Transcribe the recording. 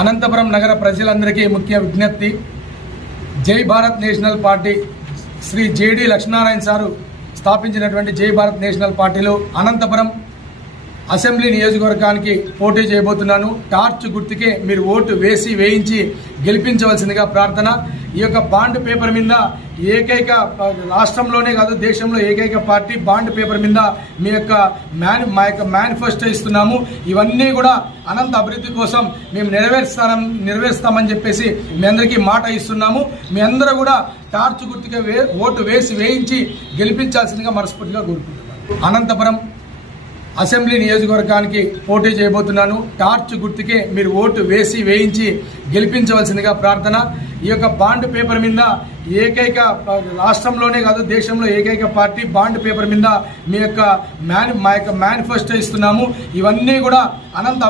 అనంతపురం నగర ప్రజలందరికీ ముఖ్య విజ్ఞప్తి, Jai Bharat national party Shri JD Lakshminarayana sir స్థాపించినటువంటి జై భారత్ నేషనల్ పార్టీలో అనంతపురం అసెంబ్లీ నియోజకవర్గానికి పోటీ చేయబోతున్నాను. టార్చ్ గుర్తుకే మీరు ఓటు వేయించి గెలిపించవలసిందిగా ప్రార్థన. ఈ యొక్క బాండ్ పేపర్ మీద ఏకైక రాష్ట్రంలోనే కాదు దేశంలో ఏకైక పార్టీ బాండ్ పేపర్ మీద మా యొక్క మేనిఫెస్టో ఇస్తున్నాము. ఇవన్నీ కూడా అనంత అభివృద్ధి కోసం మేము నెరవేరుస్తామని చెప్పేసి మీ అందరికీ మాట ఇస్తున్నాము. మీ అందరూ కూడా టార్చ్ గుర్తుకే ఓటు వేయించి గెలిపించాల్సిందిగా మనస్ఫూర్తిగా కోరుకుంటున్నాను. అనంతపురం అసెంబ్లీ నియోజకవర్గానికి పోటీ చేయబోతున్నాను. టార్చ్ గుర్తుకే మీరు ఓటు వేయించి గెలిపించవలసిందిగా ప్రార్థన. ఈ యొక్క బాండ్ పేపర్ మీద ఏకైక రాష్ట్రంలోనే కాదు దేశంలో ఏకైక పార్టీ బాండ్ పేపర్ మీద మా యొక్క మేనిఫెస్టో ఇస్తున్నాము. ఇవన్నీ కూడా అనంత